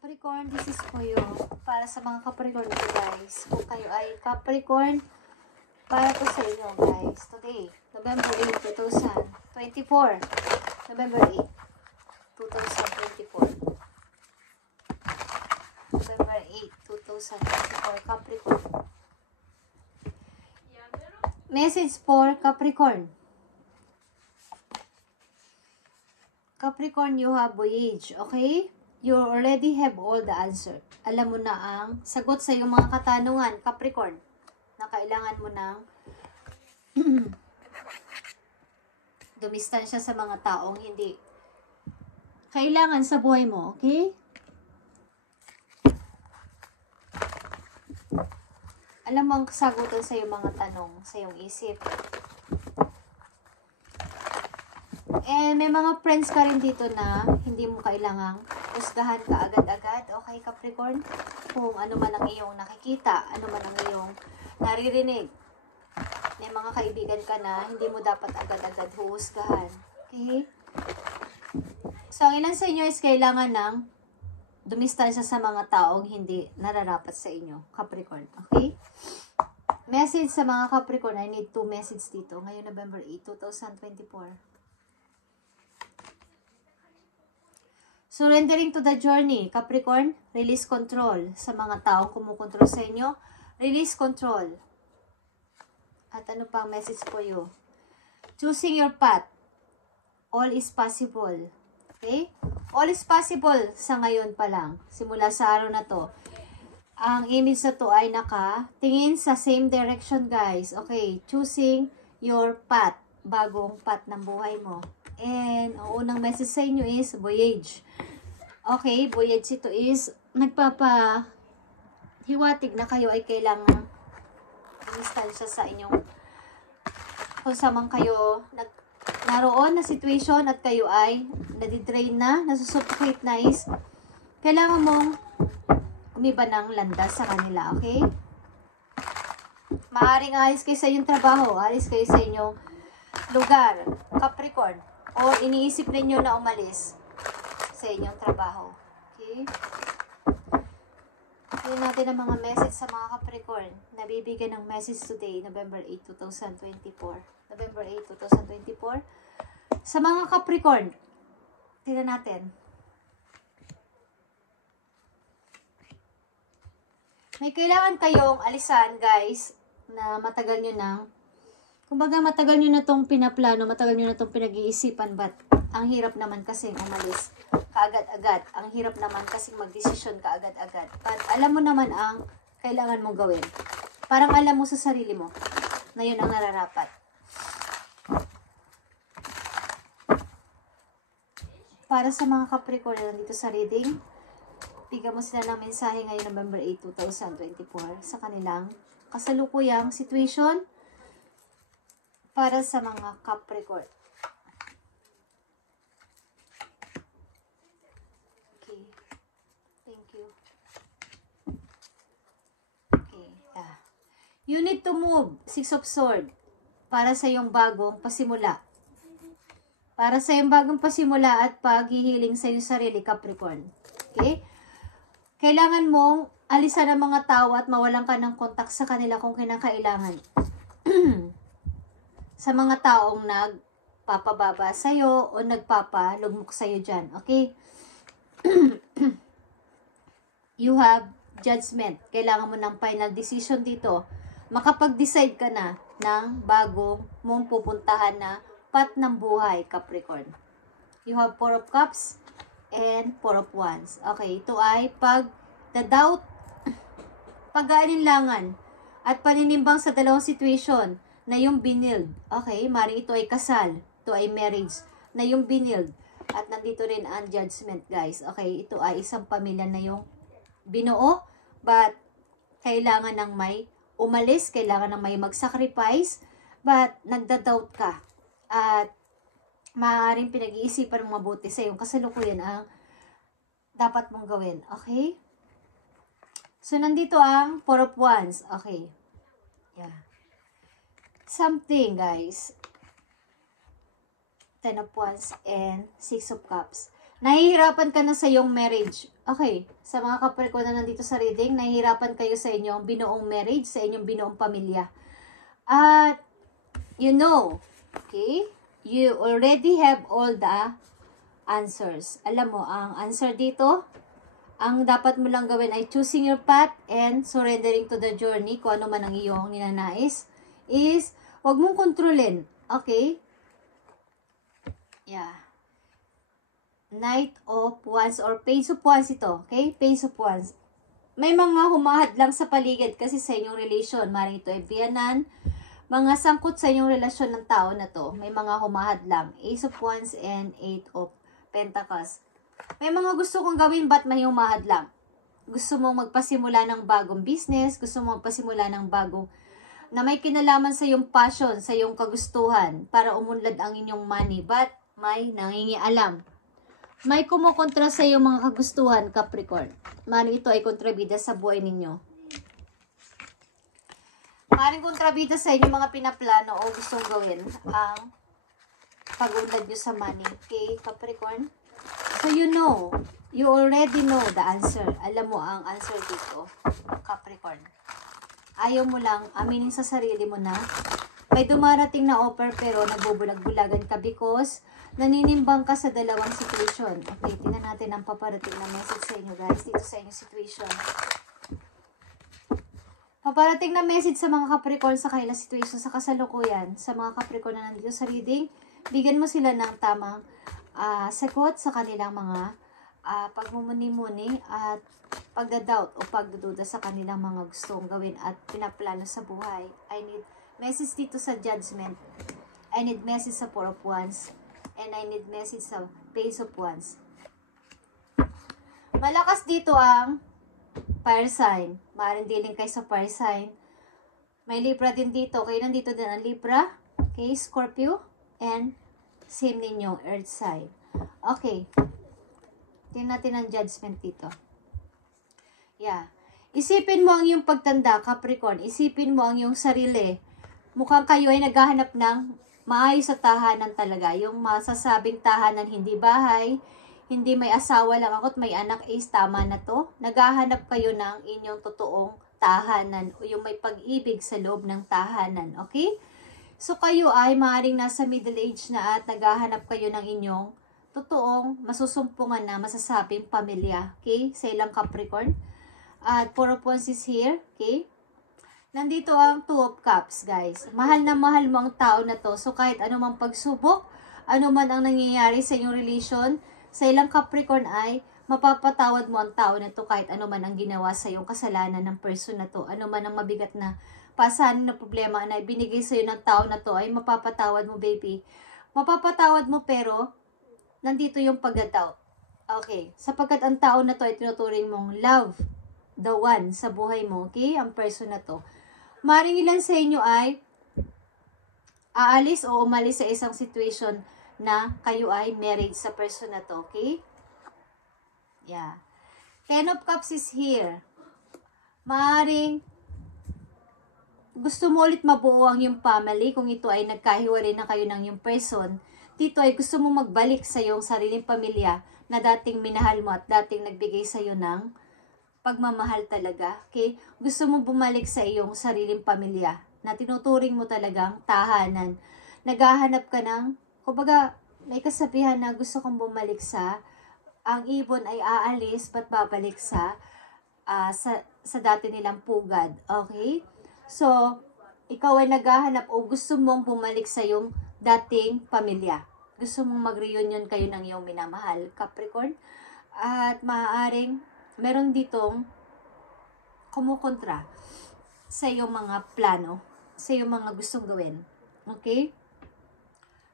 Capricorn, this is for you. Para sa mga Capricorn ito, guys. Kung kayo ay Capricorn, para po sa inyo, guys. Today, November 8, 2024. November 8, 2024. November 8, 2024. Capricorn. Message for Capricorn. Capricorn, you have voyage, okay? You already have all the answer. Alam mo na ang sagot sa iyong mga katanungan, Capricorn, na kailangan mo ng dumistansya sa mga taong hindi kailangan sa buhay mo, okay? Alam mo ang kasagutan sa iyong mga tanong, sa iyong isip. And may mga friends ka rin dito na hindi mo kailangang husgahan ka agad-agad. Okay, Capricorn? Kung ano man ang iyong nakikita, ano man ang iyong naririnig. May mga kaibigan ka na hindi mo dapat agad-agad huhusgahan. Okay? So, ang ilan sa inyo is kailangan ng dumistansya sa mga taong hindi nararapat sa inyo, Capricorn. Okay? Message sa mga Capricorn. I need 2 message dito. Ngayon, November 8, 2024. Surrendering to the journey, Capricorn, release control sa mga taong kumukontrol sa inyo. Release control. At ano pang message for you? Choosing your path. All is possible. Okay? All is possible sa ngayon pa lang. Simula sa araw na to. Ang image na to ay nakatingin sa same direction, guys. Okay? Choosing your path. Bagong path ng buhay mo. And ang unang message sa inyo is voyage. Okay, voyage ito is nagpapahiwatig na kayo ay kailangan instansya sa inyong kung saan kayo naroon na situation at kayo ay nadidrain na, nasusuffocate na is kailangan mong umiba ng landas sa kanila, okay? Maaring alis kayo sa inyong trabaho, alis kayo sa inyong lugar, Capricorn. O iniisip ninyo na umalis sa inyong trabaho. Okay? Tignan natin ang mga message sa mga Capricorn. Nabibigyan ng message today, November 8, 2024. November 8, 2024. Sa mga Capricorn, tignan natin. May kailangan kayong alisan, guys, na matagal nyo nang kumbaga, matagal nyo na itong pinaplano, matagal nyo na itong pinag-iisipan, but ang hirap naman kasing umalis kaagad-agad. Ang hirap naman kasing mag-desisyon kaagad-agad. But alam mo naman ang kailangan mong gawin. Parang alam mo sa sarili mo na yun ang nararapat. Para sa mga Capricorn na nandito sa reading, bigyan mo sila ng mensahe ngayon November 8, 2024 sa kanilang kasalukuyang situation. Para sa mga Capricorn. Okay. Thank you. Okay. You need to move. 6 of Swords. Para sa iyong bagong pasimula. Para sa iyong bagong pasimula at paghihiling sa iyong sarili, Capricorn. Okay? Kailangan mong alisan ang mga tao at mawalan ka ng kontak sa kanila kung kinakailangan. Sa mga taong nagpapababa sa'yo o nagpapalugmok sa'yo dyan. Okay? You have judgment. Kailangan mo ng final decision dito. Makapag-decide ka na ng bagong mong pupuntahan na path ng buhay, Capricorn. You have 4 of Cups and 4 of Wands. Okay, ito ay pag-doubt, pag-aalinlangan, at paninimbang sa dalawang situation na yung binild. Okay, maring ito ay kasal, ito ay marriage, na yung binild. At nandito rin ang judgment, guys. Okay, ito ay isang pamilya na yung binuo, but kailangan ng may umalis, kailangan ng may mag-sacrifice, but nagda-doubt ka. At maaaring pinag-iisipan mong mabuti sa iyong kasalukuyan ang dapat mong gawin. Okay? So, nandito ang 4 of Wands. Okay. Yeah. Something, guys. 10 of Wands and 6 of Cups. Nahihirapan ka na sa iyong marriage. Okay, sa mga Capricorn na nandito sa reading, nahihirapan kayo sa inyong binuong marriage, sa inyong binuong pamilya. At, you know, okay, you already have all the answers. Alam mo, ang answer dito, ang dapat mo lang gawin ay choosing your path and surrendering to the journey, kung ano man ang iyong ninanais, is, huwag mong kontrolin. Okay? Yeah. Knight of Wands or Page of Wands ito. Okay? Page of Wands. May mga humahad lang sa paligid kasi sa inyong relation. Maring ito ay biyanan. Mga sangkot sa inyong relasyon ng tao na to. May mga humahad lang. Ace of Wands and Eight of Pentacles. May mga gusto kong gawin, ba't may humahad lang? Gusto mong magpasimula ng bagong business. Gusto mong magpasimula ng bagong na may kinalaman sa iyong passion, sa iyong kagustuhan para umunlad ang inyong money. But may nangingialam. May kumukontra sa iyong mga kagustuhan, Capricorn. Maring ito ay kontrabida sa buhay ninyo. Maring kontrabida sa inyong mga pinaplano o gustong gawin ang pag-unlad nyo sa money. Okay, Capricorn? So you know, you already know the answer. Alam mo ang answer dito, Capricorn. Ayaw mo lang aminin sa sarili mo na may dumarating na offer pero nagbubulag-bulagan ka because naninimbang ka sa dalawang situation. Okay, tingnan natin ang paparating na message sa inyo guys dito sa inyong situation. Paparating na message sa mga Capricorn sa kailang situation sa kasalukuyan. Sa mga Capricorn na nandito sa reading, bigyan mo sila ng tamang sagot sa kanilang mga pagmumuni-muni at pagdadoubt o pagdududa sa kanilang mga gustong gawin at pinaplano sa buhay. I need message dito sa Judgment. I need message sa Four of Wands. And I need message sa Page of Wands. Malakas dito ang fire sign. Maaaring dealing kayo sa fire sign. May Libra din dito. Kayo nandito din ang Libra. Okay, Scorpio. And same ninyong earth sign. Okay. Tingnan natin ang judgment dito. Yeah. Isipin mo ang iyong pagtanda, Capricorn. Isipin mo ang iyong sarili. Mukhang kayo ay naghahanap ng maayos sa tahanan talaga. Yung masasabing tahanan, hindi bahay, hindi may asawa lang ako at may anak, tama na to. Naghahanap kayo ng inyong totoong tahanan o yung may pag-ibig sa loob ng tahanan. Okay? So kayo ay maaaring nasa middle age na at naghahanap kayo ng inyong totoong masusumpungan na masasabing pamilya. Okay? Sa ilang Capricorn. At Four of Wands is here. Okay? Nandito ang Two of Cups, guys. Mahal na mahal mo ang tao na to. So, kahit anumang pagsubok, anuman ang nangyayari sa inyong relation, sa ilang Capricorn ay mapapatawad mo ang tao na to kahit anuman ang ginawa sa iyong kasalanan ng person na to. Anuman ang mabigat na pasanin na problema na ibinigay sa iyo ng tao na to ay mapapatawad mo, baby. Mapapatawad mo pero nandito yung pag-doubt. Okay. Sapagkat ang tao na to ay tinuturing mong love, the one sa buhay mo. Okay? Ang person na to. Maring ilan sa inyo ay aalis o umalis sa isang situation na kayo ay married sa person na to. Okay? Yeah. Ten of Cups is here. Maring gusto mo ulit mabuo ang yung family kung ito ay nagkahiwalay na kayo ng yung person. Dito ay gusto mong magbalik sa iyong sariling pamilya na dating minahal mo at dating nagbigay sa iyo ng pagmamahal talaga. Okay? Gusto mong bumalik sa iyong sariling pamilya na tinuturing mo talagang tahanan. Naghahanap ka ng, kumbaga, may kasabihan na gusto kong bumalik sa, ang ibon ay aalis, ba't babalik sa dati nilang pugad. Okay? So, ikaw ay naghahanap o gusto mong bumalik sa iyong dating pamilya. Gusto mong mag-reunion kayo ng iyong minamahal, Capricorn. At maaaring meron ditong kumukontra sa iyong mga plano, sa iyong mga gustong gawin. Okay?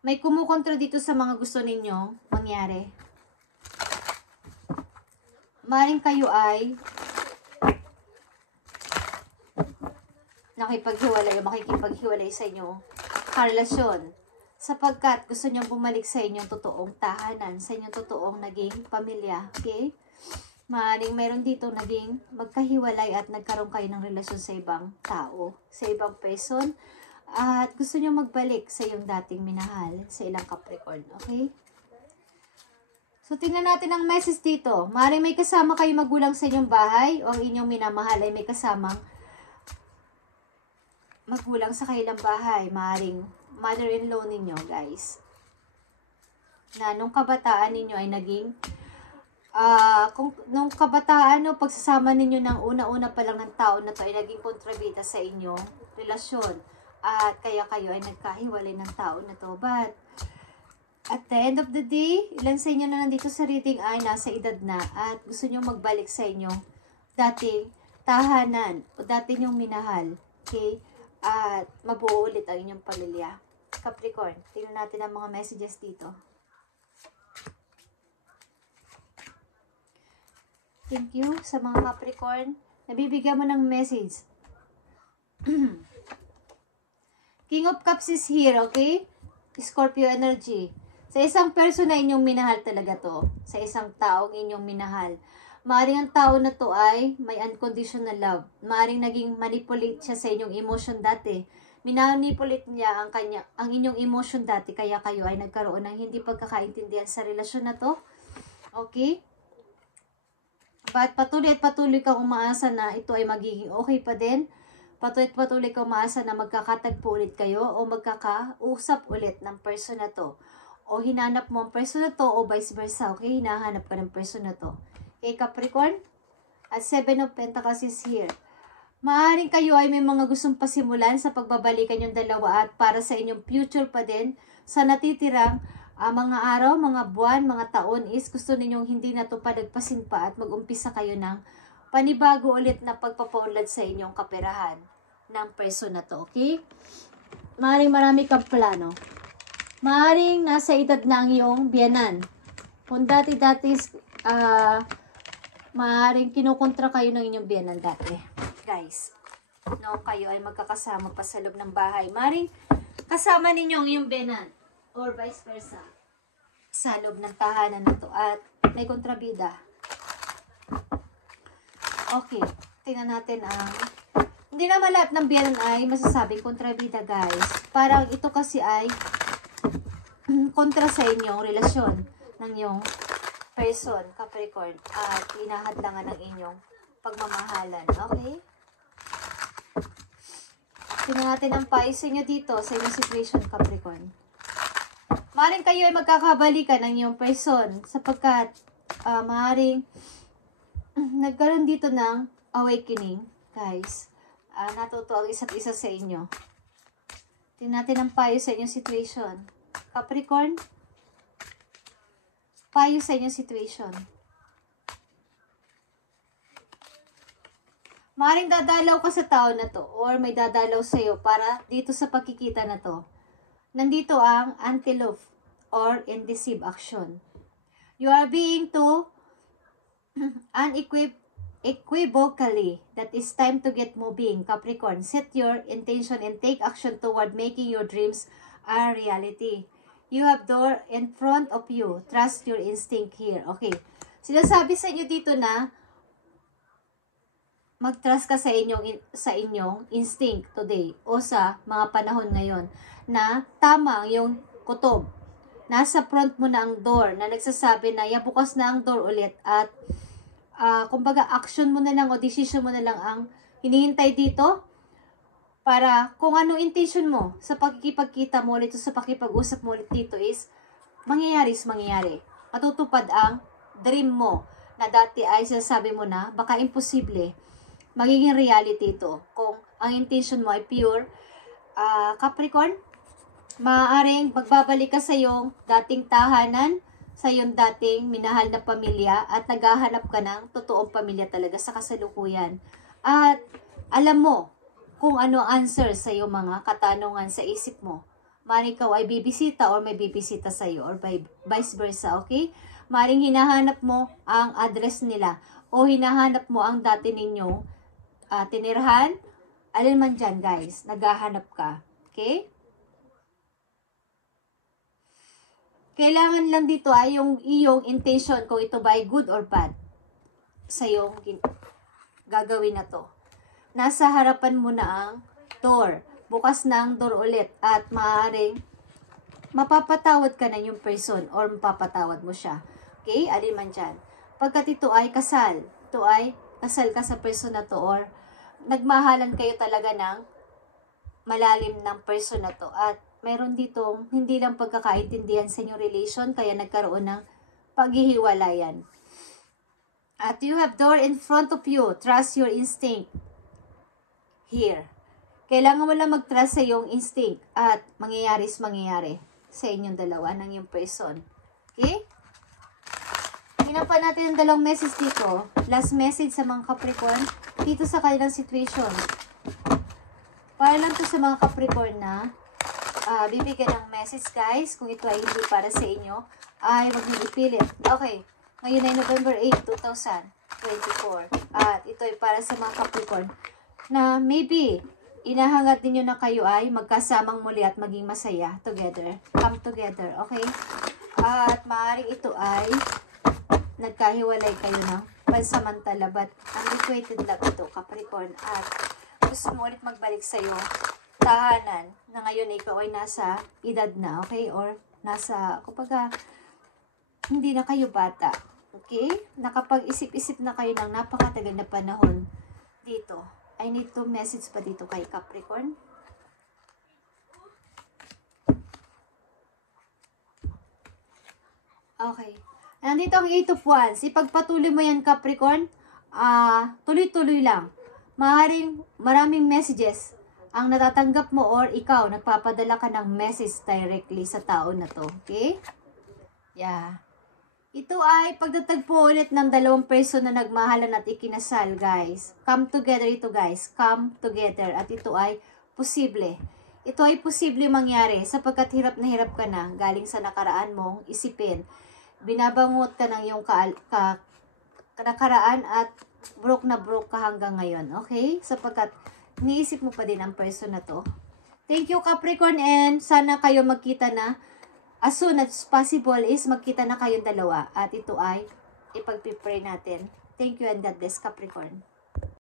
May kumukontra dito sa mga gusto ninyo mangyari. Maring kayo ay nakipaghiwalay o makikipaghiwalay sa inyo karelasyon sapagkat gusto niyong bumalik sa inyong totoong tahanan, sa inyong totoong naging pamilya. Okay? Maaaring meron dito naging magkahiwalay at nagkaroon kayo ng relasyon sa ibang tao, sa ibang person. At gusto nyo magbalik sa iyong dating minahal, sa ilang Capricorn. Okay? So, tingnan natin ang message dito. Maaaring may kasama kayo magulang sa inyong bahay o ang inyong minamahal ay may kasamang magulang sa kailang bahay. Maaaring mother-in-law ninyo, guys. Na nung kabataan ninyo ay naging kung nung kabataan o pagsasama ninyo ng una-una pa lang ng tao na to ay naging kontrabida sa inyong relasyon at kaya kayo ay nagkahiwalay ng tao na to. But at the end of the day, ilan sa inyo na nandito sa reading ay nasa edad na at gusto nyo magbalik sa inyong dating tahanan o dati nyong minahal. Okay? At mabuo ulit ang inyong pamilya. Capricorn, tingnan natin ang mga messages dito. Thank you sa mga Capricorn. Nabibigyan mo ng message. King of Cups is here, okay? Scorpio energy. Sa isang person na inyong minahal talaga to. Sa isang taong inyong minahal. Maaring ang tao na to ay may unconditional love. Maaring naging manipulate siya sa inyong emotion dati. Minanipulate niya ang inyong emotion dati. Kaya kayo ay nagkaroon ng hindi pagkakaintindihan sa relasyon na to. Okay? But patuloy at patuloy kang umaasa na ito ay magiging okay pa din. Patuloy kang umaasa na magkakatagpo ulit kayo o magkakausap ulit ng person na to. O hinanap mo ang person na to o vice versa. Okay? Hinahanap ka ng person na to. Okay, Capricorn? At 7 of Pentacles is here. Maaaring kayo ay may mga gustong pasimulan sa pagbabalikan yung dalawa at para sa inyong future pa din sa natitirang mga araw, mga buwan, mga taon is gusto ninyong hindi na ito padagpasin pa at mag-umpisa kayo ng panibago ulit na pagpapaunlad sa inyong kaperahan ng person na to. Okay? Maaaring marami kang plano. Maaaring nasa edad na ang iyong biyanan. Kung dati-dati maaaring kinukontra kayo ng inyong biyanan dati. Guys, noong kayo ay magkakasama pa sa loob ng bahay. Maaaring kasama ninyo ang iyong biyanan or vice versa sa loob ng tahanan na to at may kontrabida. Okay, tingnan natin ang hindi naman lahat ng biyanan ay masasabing kontrabida, guys. Parang ito kasi ay kontra sa inyong relasyon ng iyong person, Capricorn, at hinahadlangan ng inyong pagmamahalan. Okay? Tingnan natin ang payo sa inyo dito sa inyong situation, Capricorn. Maaaring kayo ay magkakabalikan ng iyong person sapagkat maaaring nagkaroon dito ng awakening, guys. Natuto ang isa't isa sa inyo. Tingnan natin ang payo sa inyong situation. Capricorn, payo sa inyong situation. Maaaring dadalaw ka sa tao na to or may dadalaw sa iyo para dito sa pagkikita na to. Nandito ang anti-love or indecisive action. You are being to unequivocally that it's time to get moving, Capricorn. Set your intention and take action toward making your dreams a reality. You have door in front of you. Trust your instinct here. Okay. Sinasabi sa inyo dito na mag-trust ka sa inyong instinct today o sa mga panahon ngayon na tama ang iyong kutob. Nasa front mo na ang door na nagsasabi na bukas na ang door ulit at kumbaga action mo na lang o decision mo na lang ang hinihintay dito para kung anong intention mo sa pagkikipagkita mo ulit o sa pakipag-usap mo ulit dito is mangyayari. Matutupad ang dream mo na dati ay sinasabi mo na baka imposible. Magiging reality ito kung ang intention mo ay pure. Capricorn, maaaring magbabalik ka sa iyong dating tahanan, sa iyong dating minahal na pamilya at naghahanap ka ng totoong pamilya talaga sa kasalukuyan. At alam mo kung ano answer sa iyong mga katanungan sa isip mo. Maaaring ikaw ay bibisita or may bibisita sa iyo or vice versa, okay? Maaaring hinahanap mo ang address nila o hinahanap mo ang dati ninyong tinirhan. Alin man dyan, guys, naghahanap ka. Okay? Kailangan lang dito ay yung iyong intention kung ito ba ay good or bad sa iyong gagawin na to. Nasa harapan mo na ang door. Bukas na ang door ulit at maaaring mapapatawad ka na yung person or mapapatawad mo siya. Okay? Alin man dyan. Pagkat ito ay kasal. Ito ay kasal ka sa person na to or nagmahalan kayo talaga ng malalim ng person na to. At meron ditong hindi lang pagkakaintindihan sa inyong relation kaya nagkaroon ng paghihiwalayan. At you have door in front of you. Trust your instinct. Here. Kailangan mo lang mag-trust sa iyong instinct at mangyayari sa inyong dalawa ng iyong person. Okay? Tingnan pa natin ang dalawang message dito. Last message sa mga Capricorn dito sa kanilang situation. Para lang to sa mga Capricorn na bibigyan ng message guys. Kung ito ay hindi para sa inyo, ay wag niyo ipilit. Okay. Ngayon ay November 8, 2024. At ito ay para sa mga Capricorn na maybe inahangad ninyo na kayo ay magkasamang muli at maging masaya together. Come together, okay? At maaaring ito ay nagkahiwalay kayo ng pansamantala but unrequited love ito, Capricorn. At gusto mo ulit magbalik sa'yo tahanan na ngayon ikaw ay nasa edad na, okay? Or nasa, kumbaga, hindi na kayo bata. Okay? Nakapag-isip-isip na kayo ng napakatagal na panahon dito. I need to message pa dito kay Capricorn. Okay. Nandito ang 8 of Wands. Ipagpatuloy mo yan, Capricorn. Tuloy-tuloy lang. Maraming messages ang natatanggap mo or ikaw, nagpapadala ka ng message directly sa tao na to. Okay? Yeah. Ito ay pagtatagpo ulit ng dalawang person na nagmahalan at ikinasal, guys. Come together ito, guys. Come together. At ito ay posible. Ito ay posible mangyari sapagkat hirap na hirap ka na galing sa nakaraan mong isipin. Binabangot ka ng iyong nakaraan at broke na broke ka hanggang ngayon. Okay? Sapagkat niisip mo pa din ang person na to. Thank you, Capricorn, and sana kayo magkita na as soon as possible is magkita na kayong dalawa. At ito ay ipagpipray natin. Thank you and God bless, Capricorn.